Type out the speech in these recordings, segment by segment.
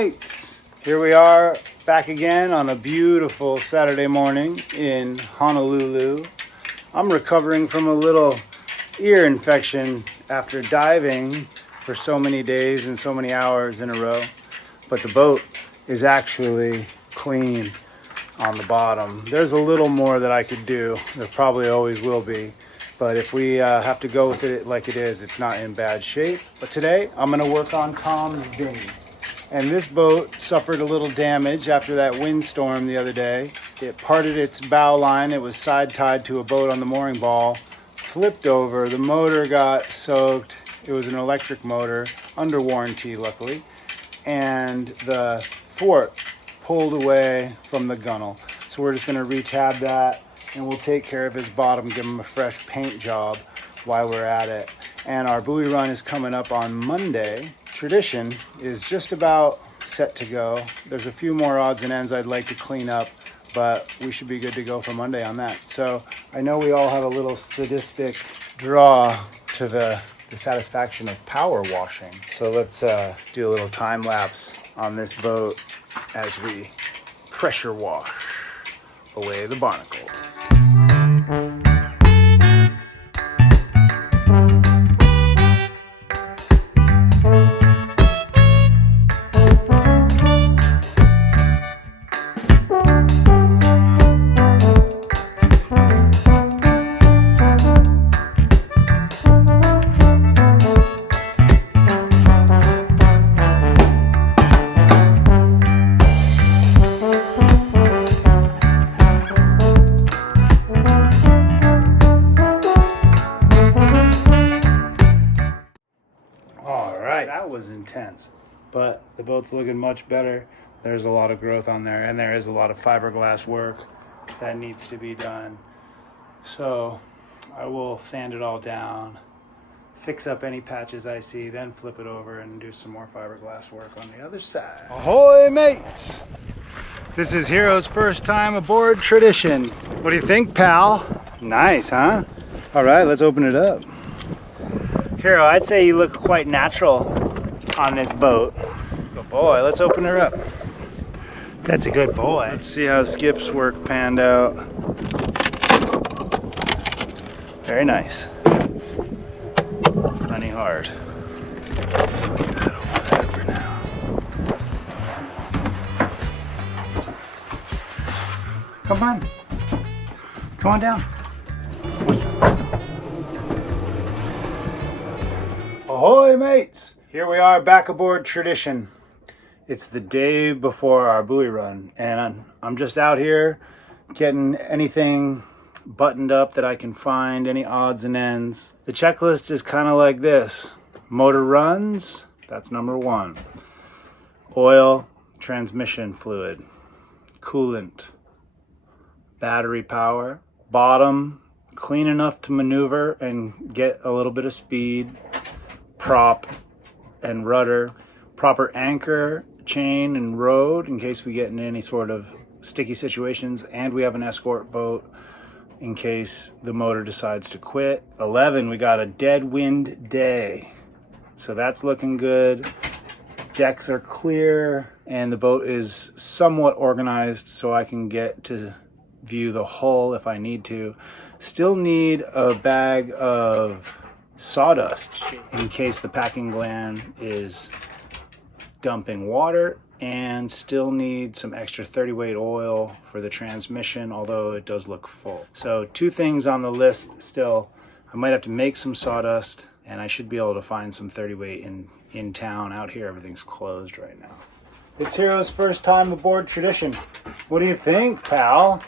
mates, here we are back again on a beautiful Saturday morning in Honolulu. I'm recovering from a little ear infection after diving for so many days and so many hours in a row, but the boat is actually clean on the bottom. There's a little more that I could do. There probably always will be, but if we have to go with it like it is, it's not in bad shape. But today I'm going to work on Tom's dinghy. And this boat suffered a little damage after that windstorm the other day. It parted its bow line. It was side tied to a boat on the mooring ball, flipped over. The motor got soaked. It was an electric motor, under warranty luckily. And the thwart pulled away from the gunnel. So we're just going to retab that, and we'll take care of his bottom, give him a fresh paint job while we're at it. And our buoy run is coming up on Monday. Tradition is just about set to go. There's a few more odds and ends I'd like to clean up, but we should be good to go for Monday on that. So I know we all have a little sadistic draw to the satisfaction of power washing. So let's do a little time lapse on this boat as we pressure wash away the barnacles. That was intense, but the boat's looking much better. There's a lot of growth on there, and there is a lot of fiberglass work that needs to be done. So I will sand it all down, fix up any patches I see, then flip it over and do some more fiberglass work on the other side. Ahoy, mates! This is Hero's first time aboard Tradition. What do you think, pal? Nice, huh? All right, let's open it up. Hero, I'd say you look quite natural on this boat. Good boy, let's open her up. That's a good boy. Let's see how Skip's work panned out. Very nice. Plenty hard. Leave that over there for now. Come on. Come on down. Ahoy, mates! Here we are back aboard Tradition. It's the day before our buoy run, and I'm just out here getting anything buttoned up that I can find, any odds and ends. The checklist is kind of like this. Motor runs, that's number 1. Oil, transmission fluid, coolant, battery power, bottom, clean enough to maneuver and get a little bit of speed, prop and rudder, proper anchor, chain, and rode in case we get in any sort of sticky situations, and we have an escort boat in case the motor decides to quit. 11, we got a dead wind day, so that's looking good. Decks are clear, and the boat is somewhat organized so I can get to view the hull if I need to. Still need a bag of sawdust in case the packing gland is dumping water, and still need some extra 30 weight oil for the transmission, although it does look full. So 2 things on the list still. I might have to make some sawdust, and I should be able to find some 30 weight in town. Out here everything's closed right now. It's Hero's first time aboard Tradition. What do you think, pal?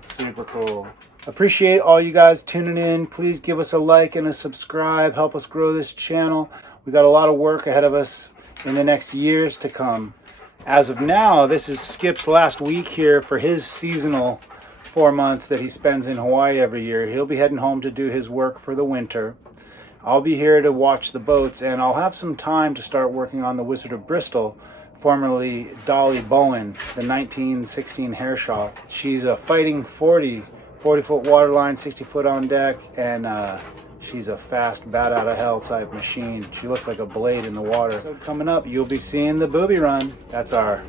Super cool. Appreciate all you guys tuning in. Please give us a like and a subscribe. Help us grow this channel. We got a lot of work ahead of us in the next years to come. As of now, this is Skip's last week here for his seasonal 4 months that he spends in Hawaii every year. He'll be heading home to do his work for the winter. I'll be here to watch the boats, and I'll have some time to start working on the Wizard of Bristol, formerly Dolly Bowen, the 1916 Herreshoff. She's a fighting 40-foot waterline, 60 foot on deck, and She's a fast, bat out of hell type machine. She looks like a blade in the water. So coming up, you'll be seeing the Buoy Run. That's our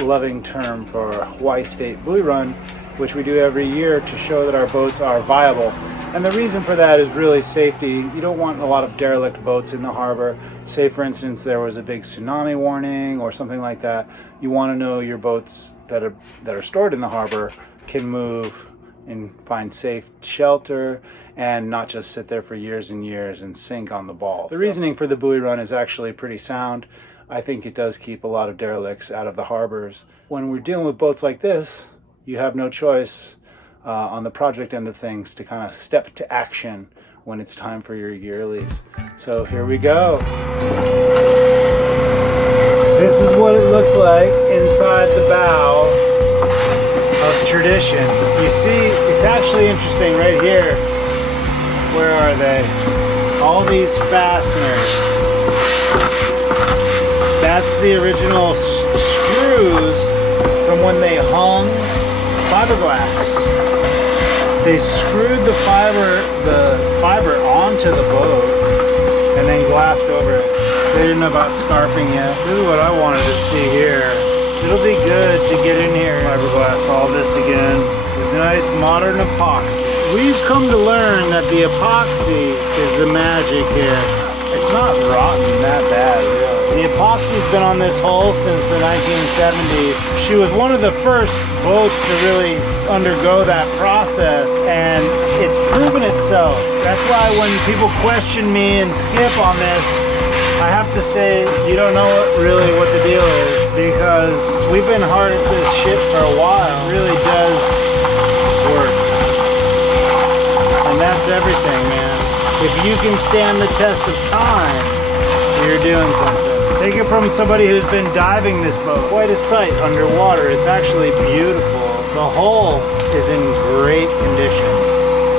loving term for Hawaii State Buoy Run, which we do every year to show that our boats are viable. And the reason for that is really safety. You don't want a lot of derelict boats in the harbor. Say, for instance, there was a big tsunami warning or something like that. You want to know your boats that are stored in the harbor can move and find safe shelter and not just sit there for years and years and sink on the ball. The reasoning for the Buoy Run is actually pretty sound. I think it does keep a lot of derelicts out of the harbors. When we're dealing with boats like this, you have no choice on the project end of things to kind of step to action when it's time for your yearlies. So here we go. This is what it looks like inside the bow of Tradition. You see, it's actually interesting right here. Where are they? All these fasteners. That's the original screws from when they hung fiberglass. They screwed the fiber onto the boat and then glassed over it. They didn't know about scarping yet. This is what I wanted to see here. It'll be good to get in here and fiberglass all this again with nice modern epoxy. We've come to learn that the epoxy is the magic here. It's not rotten that bad, really. The epoxy's been on this hull since the 1970s. She was one of the first boats to really undergo that process, and it's proven itself. That's why when people question me and Skip on this, I have to say, you don't know really what the deal is, because we've been hard at this shit for a while. It really does work. And that's everything, man. If you can stand the test of time, you're doing something. Take it from somebody who's been diving this boat. Quite a sight underwater. It's actually beautiful. The hull is in great condition,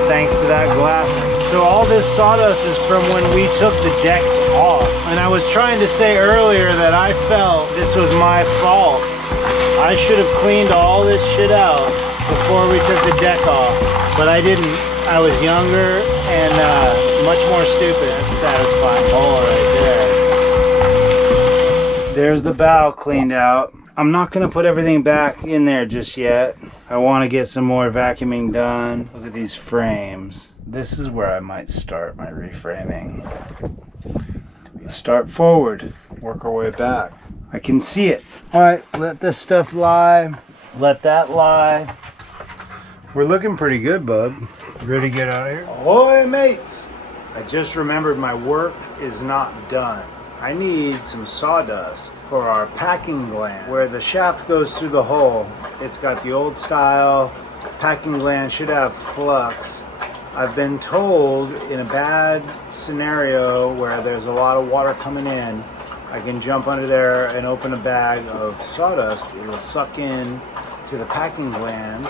thanks to that glassing. So all this sawdust is from when we took the decks off. And I was trying to say earlier that I felt this was my fault. I should have cleaned all this shit out before we took the deck off, but I didn't. I was younger and much more stupid. That's a satisfying hole right there. There's the bow cleaned out. I'm not going to put everything back in there just yet. I want to get some more vacuuming done. Look at these frames. This is where I might start my reframing. Start forward, work our way back. I can see it. All right, let this stuff lie. Let that lie. We're looking pretty good, bud. Ready to get out of here? Ahoy, mates! I just remembered my work is not done. I need some sawdust for our packing gland. Where the shaft goes through the hull, it's got the old style packing gland, should have flux. I've been told in a bad scenario where there's a lot of water coming in, I can jump under there and open a bag of sawdust. It will suck in to the packing gland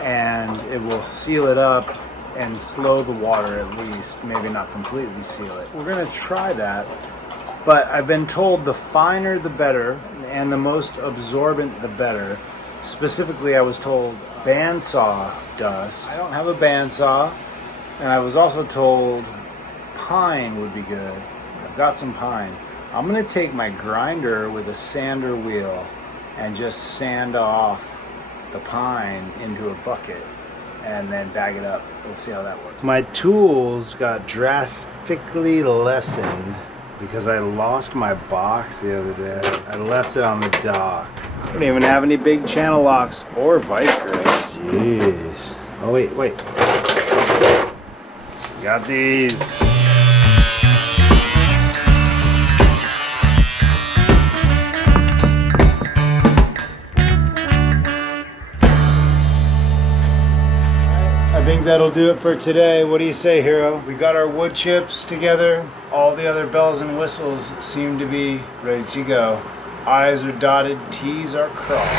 and it will seal it up and slow the water at least, maybe not completely seal it. We're gonna try that, but I've been told the finer the better and the most absorbent the better. Specifically, I was told bandsaw dust. I don't have a bandsaw, and I was also told pine would be good. I've got some pine. I'm gonna take my grinder with a sander wheel and just sand off the pine into a bucket and then bag it up. We'll see how that works. My tools got drastically lessened because I lost my box the other day. I left it on the dock. I don't even have any big channel locks or vice grips. Jeez. Oh, wait. Got these. I think that'll do it for today. What do you say, Hero? We got our wood chips together. All the other bells and whistles seem to be ready to go. I's are dotted, T's are crossed.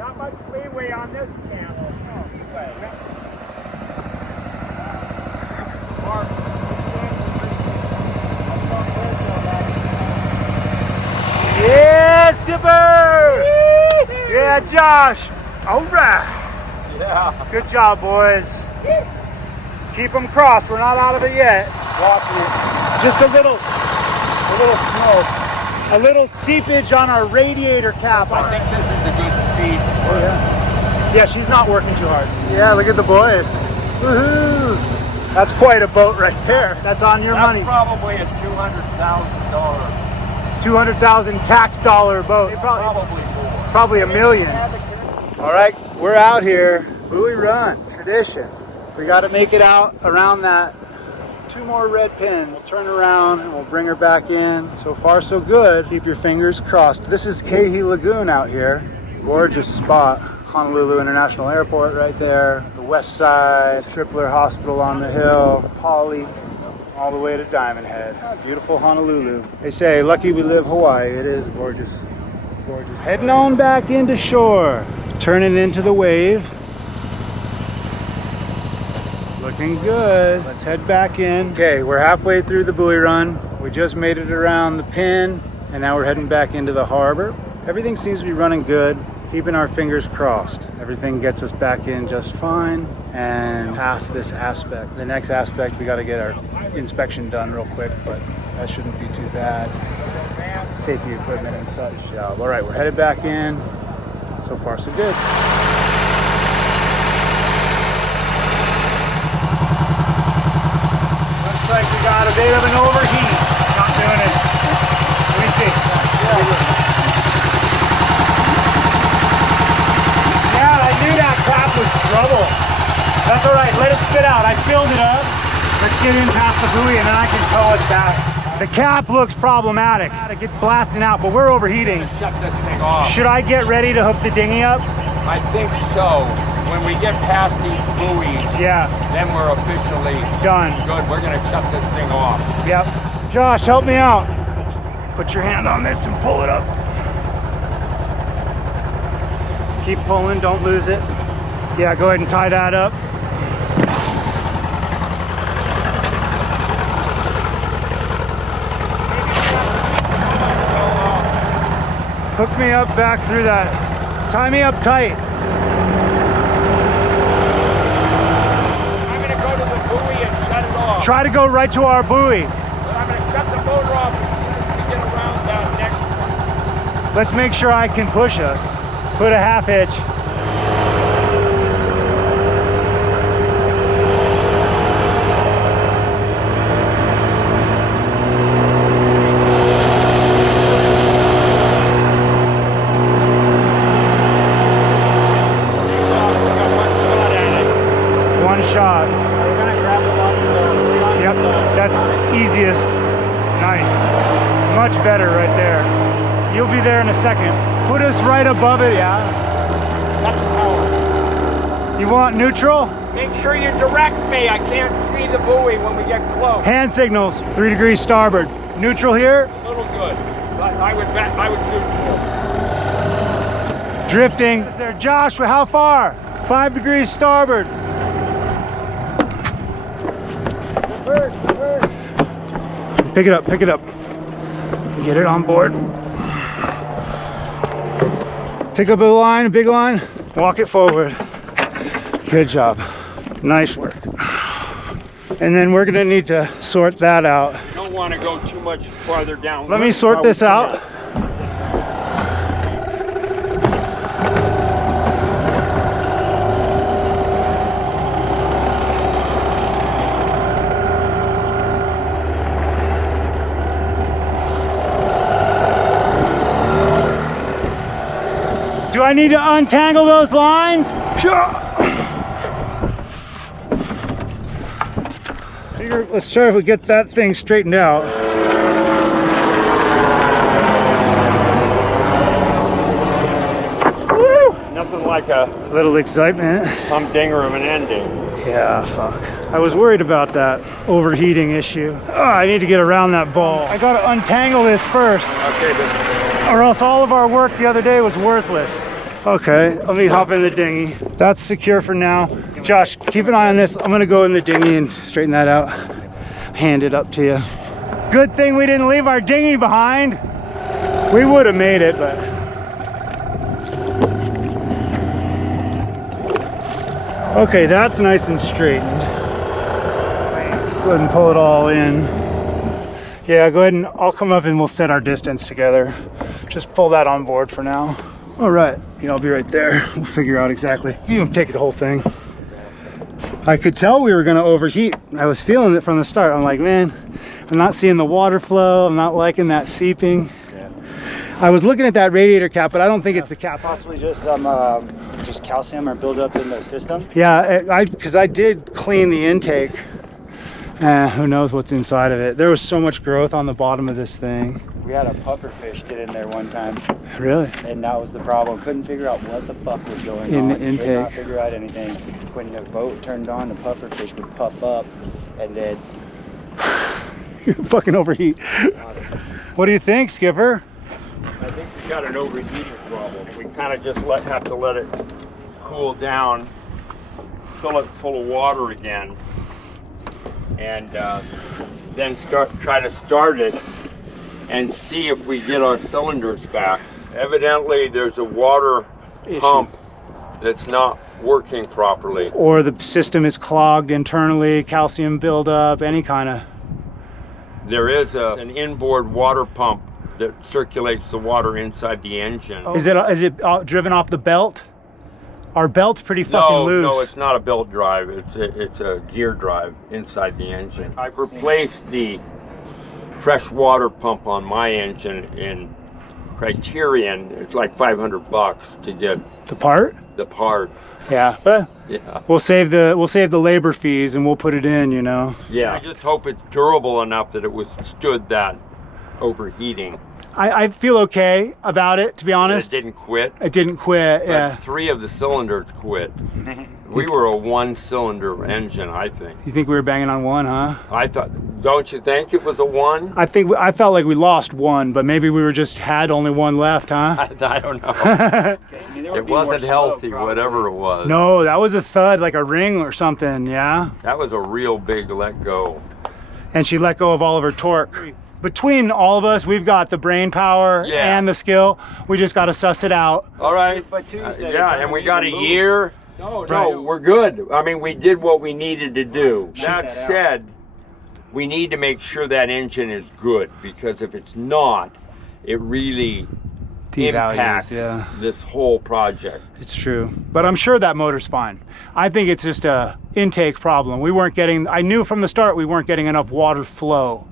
Not much leeway on this channel. Oh, leeway. Yeah, Skipper! Yeah, Josh! All right! Yeah. Yeah. Good job, boys. Keep them crossed. We're not out of it yet. Watching it. Just a little smoke. A little seepage on our radiator cap. I think this is a good speed. Oh, yeah. Yeah, she's not working too hard. Yeah, look at the boys. Woohoo! That's quite a boat right there. That's on your money. Probably a $200,000. 200,000 tax dollar boat. Probably more. Probably $1 million. All right, we're out here. Buoy Run, tradition. We got to make it out around that 2 more red pins. We'll turn around and we'll bring her back in. So far, so good. Keep your fingers crossed. This is Keehi Lagoon out here. Gorgeous spot. Honolulu International Airport right there. The west side. Tripler Hospital on the hill. Holly. All the way to Diamond Head. Beautiful Honolulu. They say, lucky we live Hawaii. It is gorgeous. Gorgeous. Heading on back into shore. Turning into the wave. Looking good. Let's head back in. Okay, we're halfway through the buoy run. We just made it around the pin, and now we're heading back into the harbor. Everything seems to be running good. Keeping our fingers crossed. Everything gets us back in just fine and past this aspect. The next aspect, we got to get our inspection done real quick, but that shouldn't be too bad. Safety equipment and such. All right, we're headed back in. So far, so good. Looks like we got a bit of an overheat. Not doing it. Let me see. Yeah, I knew that crap was trouble. That's all right. Let it spit out. I filled it up. Let's get in past the buoy and then I can tow us back. The cap looks problematic. It's blasting out, but we're overheating. Shut this thing off. Should I get ready to hook the dinghy up? I think so. When we get past these buoys, Yeah. then we're officially Done. good. We're gonna shut this thing off. Yep. Josh, help me out. Put your hand on this and pull it up. Keep pulling, don't lose it. Yeah, go ahead and tie that up. Hook me up back through that. Tie me up tight. I'm gonna go to the buoy and shut it off. Try to go right to our buoy. But I'm gonna shut the motor off as soon as we get around that next one. Let's make sure I can push us. Put a half hitch. Easiest. Nice. Much better right there. You'll be there in a second. Put us right above it. Yeah. That's power. You want neutral? Make sure you direct me. I can't see the buoy when we get close. Hand signals. 3 degrees starboard. Neutral here. A little good. I would do neutral. Drifting. Is there, Josh? How far? 5 degrees starboard. Reverse. Pick it up, pick it up. Get it on board. Pick up a line, a big line, walk it forward. Good job. Nice work. And then we're gonna need to sort that out. Don't want to go too much farther down. Let me sort this out. Do I need to untangle those lines? Let's try if we get that thing straightened out. Woo! Nothing like a Little excitement. humdinger of an ending. Yeah, fuck. I was worried about that overheating issue. Oh, I need to get around that ball. I gotta untangle this first, Okay, or else all of our work the other day was worthless. Okay, let me hop in the dinghy. That's secure for now. Josh, keep an eye on this. I'm gonna go in the dinghy and straighten that out. Hand it up to you. Good thing we didn't leave our dinghy behind. We would have made it, but Okay, that's nice and straightened. Go ahead and pull it all in. Yeah, go ahead and I'll come up and we'll set our distance together. Just pull that on board for now. All right, yeah, I'll be right there. We'll figure out exactly. You can take the whole thing. I could tell we were gonna overheat. I was feeling it from the start. I'm like, man, I'm not seeing the water flow. I'm not liking that seeping. Yeah. I was looking at that radiator cap, but I don't think it's the cap. Possibly just some just calcium or buildup in the system. Yeah, because I did clean the intake. Who knows what's inside of it. There was so much growth on the bottom of this thing. We had a pufferfish get in there one time. Really? And that was the problem. Couldn't figure out what the fuck was going in on. The intake. Could not figure out anything. When the boat turned on, the pufferfish would puff up, and then you fucking overheat. What do you think, Skipper? I think we got an overheating problem. We kind of just have to let it cool down, fill it full of water again, and then try to start it and see if we get our cylinders back. Evidently, there's a water pump that's not working properly. Or the system is clogged internally, calcium buildup, any kind of... There is an inboard water pump that circulates the water inside the engine. Oh. Is it driven off the belt? Our belt's pretty fucking loose. No, it's not a belt drive. It's a gear drive inside the engine. I've replaced the fresh water pump on my engine in Criterion. It's like $500 to get the part. Yeah, but yeah, we'll save the labor fees and we'll put it in. You know. Yeah, I just hope it's durable enough that it withstood that overheating. I feel okay about it, to be honest. It didn't quit. It didn't quit. But yeah. 3 of the cylinders quit. We were a 1-cylinder engine, I think. You think we were banging on one, huh? I thought. Don't you think it was a 1? I felt like we lost one, but maybe we had only one left, huh? I don't know. It wasn't healthy, whatever it was. No, that was a thud, like a ring or something. Yeah. That was a real big let go. And she let go of all of her torque. Between all of us, we've got the brain power and the skill. We just got to suss it out. All right. But you said and we got a year. No, we're good. I mean, we did what we needed to do. That said, we need to make sure that engine is good, because if it's not, it really impacts this whole project. It's true. But I'm sure that motor's fine. I think it's just a intake problem. I knew from the start we weren't getting enough water flow.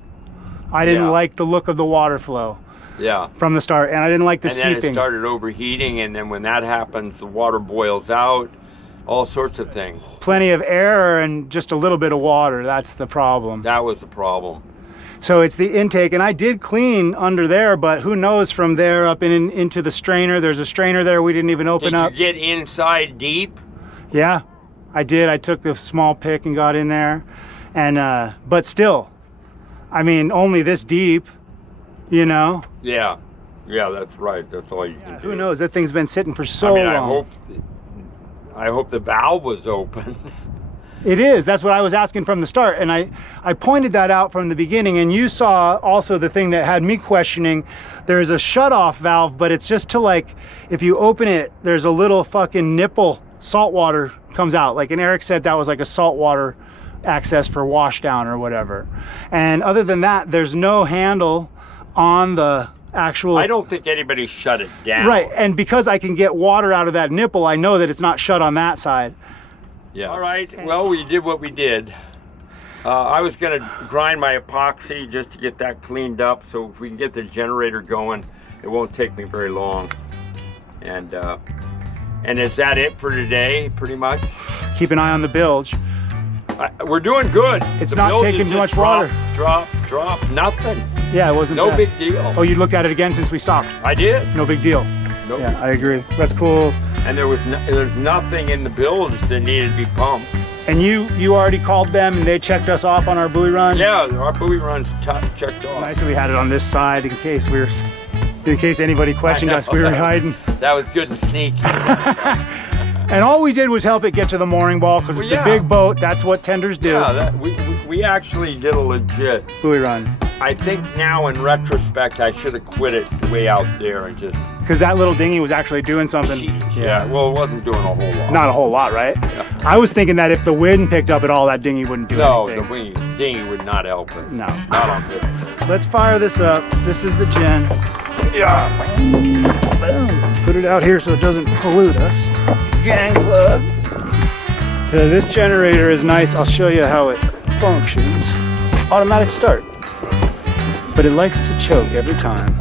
I didn't like the look of the water flow. Yeah. From the start, and I didn't like the seeping. And then it started overheating, and then when that happens, the water boils out, all sorts of things. Plenty of air and just a little bit of water. That's the problem. That was the problem. So it's the intake, and I did clean under there, but who knows from there up into the strainer. There's a strainer there we didn't even open up. Did you get inside deep? Yeah, I did. I took the small pick and got in there, and but still. I mean, only this deep, you know? Yeah, that's right. That's all you can do. Who knows? That thing's been sitting for so long. I hope the valve was open. It is. That's what I was asking from the start. And I pointed that out from the beginning. And you saw also the thing that had me questioning. There's a shutoff valve, but it's just to, like, if you open it, there's a little fucking nipple, salt water comes out. Like, and Eric said that was like a salt water access for washdown or whatever. And other than that, there's no handle on the actual... I don't think anybody shut it down. Right, and because I can get water out of that nipple, I know that it's not shut on that side. Yeah. All right, well, we did what we did. I was gonna grind my epoxy just to get that cleaned up, so if we can get the generator going, it won't take me very long. And is that it for today, pretty much? Keep an eye on the bilge. We're doing good. It's not taking too much water. Drop, nothing. Yeah, it wasn't no big deal. Oh, you looked at it again since we stopped? I did. No big deal. Nope. Yeah, I agree. That's cool. And there's nothing in the bilge that needed to be pumped. And you already called them and they checked us off on our buoy run? Yeah, our buoy run's checked off. Nice that we had it on this side in case anybody questioned us, we were hiding. That was good and sneaky. And all we did was help it get to the mooring ball, because it's a big boat. That's what tenders do. Yeah, we actually did a legit buoy run. I think now in retrospect, I should have quit it way out there and just. Because that little dinghy was actually doing something. Yeah, well, it wasn't doing a whole lot. Not a whole lot, right? Yeah. I was thinking that if the wind picked up at all, that dinghy wouldn't do anything. No, the dinghy would not help it. No. Not on this. Let's fire this up. This is the gen. Yeah. Boom. Put it out here so it doesn't pollute us. Gang club. So this generator is nice. I'll show you how it functions. Automatic start. But it likes to choke every time.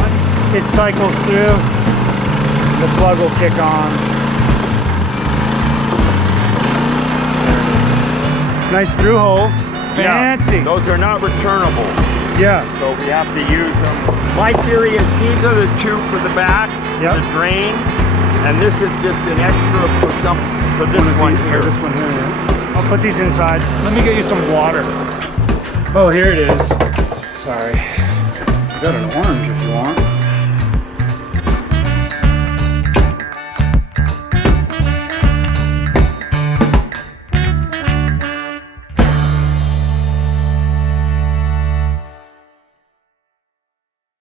Once it cycles through, the plug will kick on. Nice through holes. Fancy. Yeah, those are not returnable. Yeah. So we have to use them. My theory is these are the two for the back, Yep. the drain, and this is just an extra for this one here. This one here. Yeah. I'll put these inside. Let me get you some water. Oh, here it is. Sorry. You got an orange if you want.